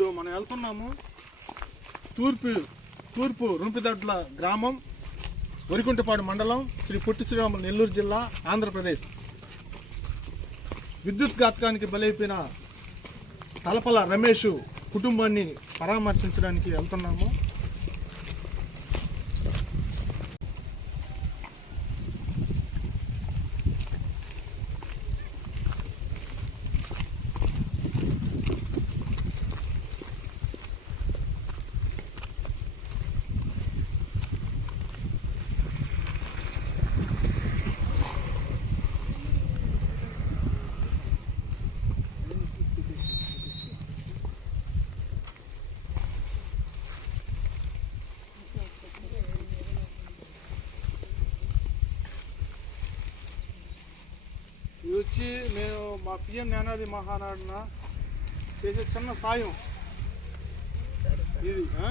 ఇప్పుడు మనం వెళ్తున్నాము తూర్పు తూర్పు రుంపిదడ్ల గ్రామం వరికుంటపాడు మండలం శ్రీ పొట్టి శ్రీరాములు నెల్లూరు జిల్లా ఆంధ్రప్రదేశ్. విద్యుత్ ఘాతకానికి బలైపోయిన తలపల రమేష్ కుటుంబాన్ని పరామర్శించడానికి వెళ్తున్నాము. ఇది వచ్చి మేము మా పిఎం జ్ఞానాది మహానాడున చేసే చిన్న సాయం ఇది ఆ?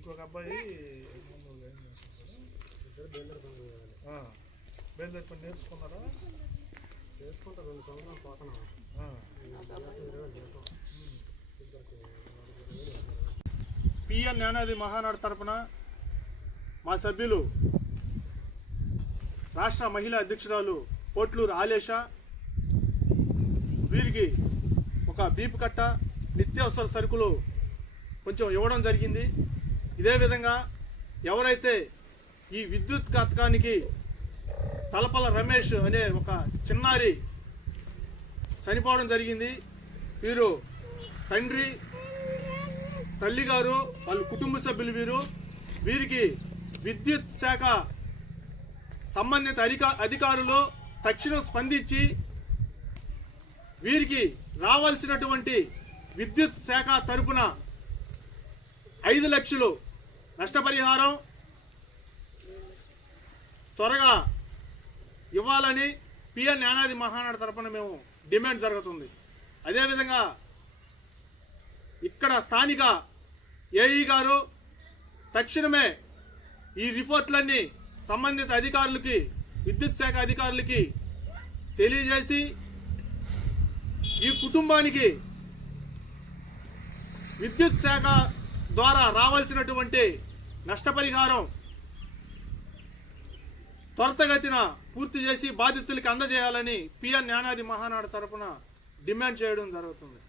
ఇంకొక అబ్బాయి ఆ, బయలుదేరి పని నేర్చుకున్నారా? చేసుకుంటా రెండు సంవత్సరాలు జ్ఞానాది మహానాడు తరపున మా సభ్యులు రాష్ట్ర మహిళా అధ్యక్షురాలు పోట్లూరు ఆలేష వీరికి ఒక బీపు కట్ట నిత్యావసర సరుకులు కొంచెం ఇవ్వడం జరిగింది. ఇదే విధంగా ఎవరైతే ఈ విద్యుత్ ఘాతకానికి తలపల రమేష్ అనే ఒక చిన్నారి చనిపోవడం జరిగింది వీరు తండ్రి తల్లిగారు వాళ్ళ కుటుంబ సభ్యులు వీరు వీరికి విద్యుత్ శాఖ సంబంధిత అధికా అధికారులు తక్షణం స్పందించి వీరికి రావాల్సినటువంటి విద్యుత్ శాఖ తరపున ఐదు లక్షలు నష్టపరిహారం త్వరగా ఇవ్వాలని పిఎన్ యానాది మహానాడు తరపున మేము డిమాండ్ జరుగుతుంది. అదేవిధంగా ఇక్కడ స్థానిక ఏఈ గారు తక్షణమే ఈ రిపోర్ట్లన్నీ సంబంధిత అధికారులకి విద్యుత్ శాఖ అధికారులకి తెలియజేసి ఈ కుటుంబానికి విద్యుత్ శాఖ ద్వారా రావాల్సినటువంటి నష్టపరిహారం త్వరితగతిన పూర్తి చేసి బాధితులకి అందజేయాలని పిఎన్ జ్ఞానాది మహానాడు తరపున డిమాండ్ చేయడం జరుగుతుంది.